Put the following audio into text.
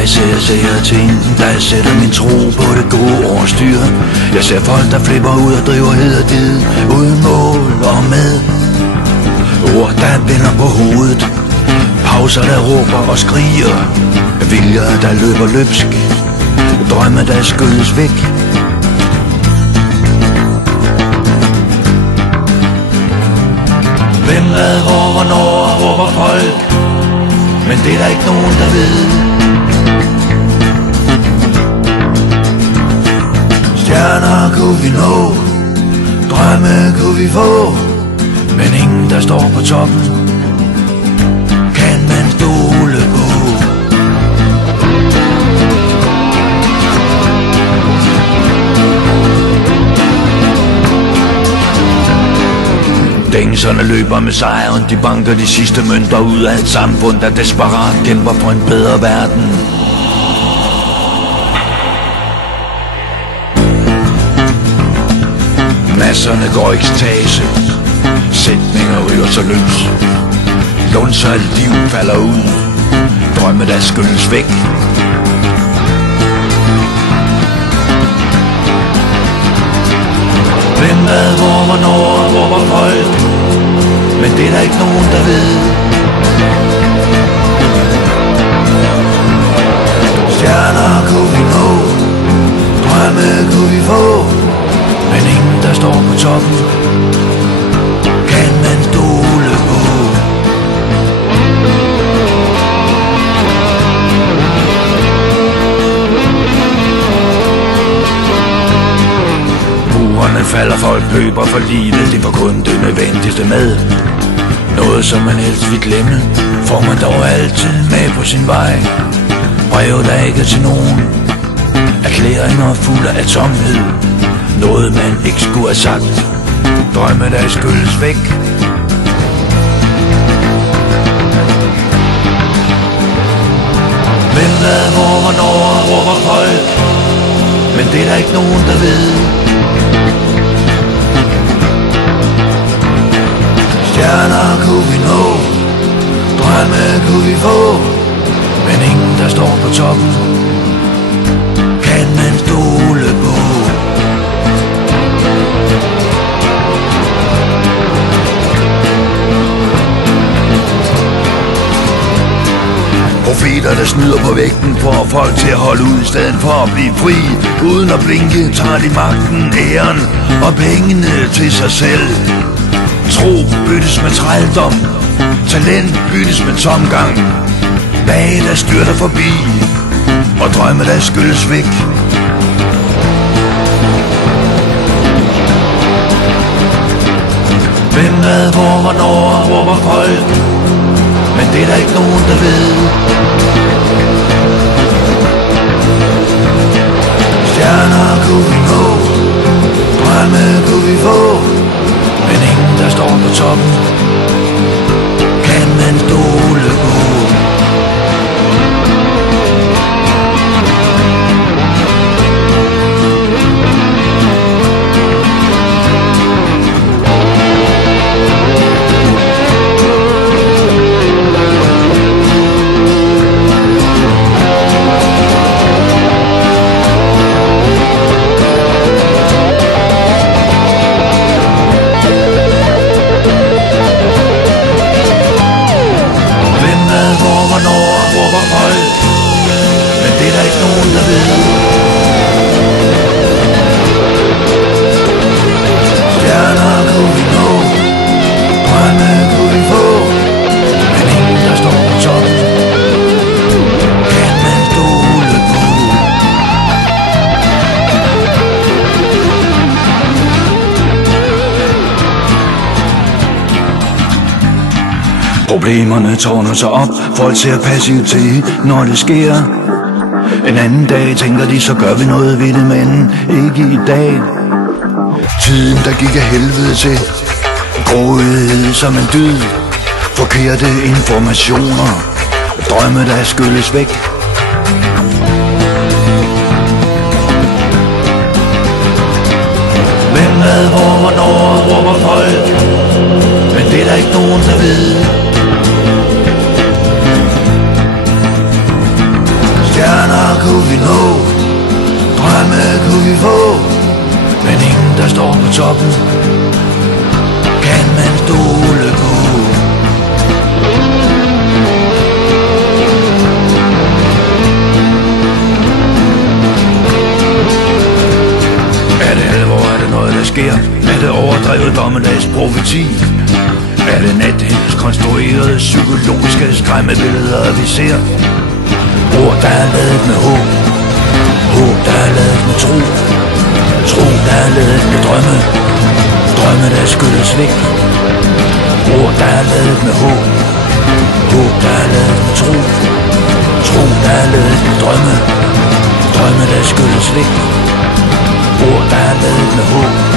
Jeg ser ting, der sætter min tro på det gode overstyr. Jeg ser folk, der flipper ud og driver hed og did, uden mål og med. Ord, der vender på hovedet, pauser, der råber og skriger, viljer, der løber løbsk, drømme, der skyldes væk. Hvem, hvad, hvor, hvornår råber folk, men det er der ikke nogen, der ved. Stjerner kunne vi nå, drømme kunne vi få, men ingen, der står på toppen, kan man stole på. Dængserne løber med sejren, de banker de sidste mønter ud af et samfund, der desperat kæmper for en bedre verden. Masserne går ekstase, sætninger ryger så løs, lunser alt liv falder ud, drømme der skyldes væk. Hvem, hvad, hvor, hvornår råber folk, men det er der ikke nogen, der ved. Stjerner kunne vi nå, drømme kunne vi få, men ingen, der står på toppen, kan man stole på. Murene falder, folk løber for livet, det var kun det nødvendigste med. Noget, som man helst vil glemme, får man dog altid med på sin vej. Brev, der ikke er til nogen, erklæringer fulde af tomhed, noget man ikke skulle have sagt, drømme der skyldes væk. Hvem, hvad, hvor, hvornår råber folk, men det er der ikke nogen, der ved. Stjerner kunne vi nå, drømme kunne vi få, men ingen, der står på toppen, kan man stole på. Profeter, der snyder på vægten for at folk til at holde ud i stedet for at blive fri. Uden at blinke tager de magten, æren og pengene til sig selv. Tro byttes med trældom, talent byttes med tomgang. Dage, der styrter forbi, og drømme, der skyldes væk. Hvem, hvad, hvor, hvornår råber folk, men det er der ikke nogen, der ved. Stjerner kunne vi nå, drømme kunne vi få, men ingen, der står på toppen, kan man stole på. Problemerne tårner sig op, folk ser passivt til, når det sker. En anden dag tænker de, så gør vi noget ved det, men ikke i dag. Tiden, der gik af helvede til, grådighed som en dyd, forkerte informationer, drømme, der skylles væk. Hvem, hvad, hvor, hvornår råber folk, men det er der ikke nogen, der ved. kunne vi nå, drømme kunne vi få, men ingen der står på toppen kan man stole på. Er det alvor, er det noget der sker? Er det overdrevet dommedags profeti? Er det nethænds konstruerede psykologiske skræmmebilleder vi ser? Ord der er ladet med håb, håb der er ladet med tro, tro der er ladet med drømme, drømme der skyldes væk. Ord der er ladet med håb, håb der er ladet med tro, tro der er ladet med drømme, drømme der skyldes væk. Ord der er ladet med håb,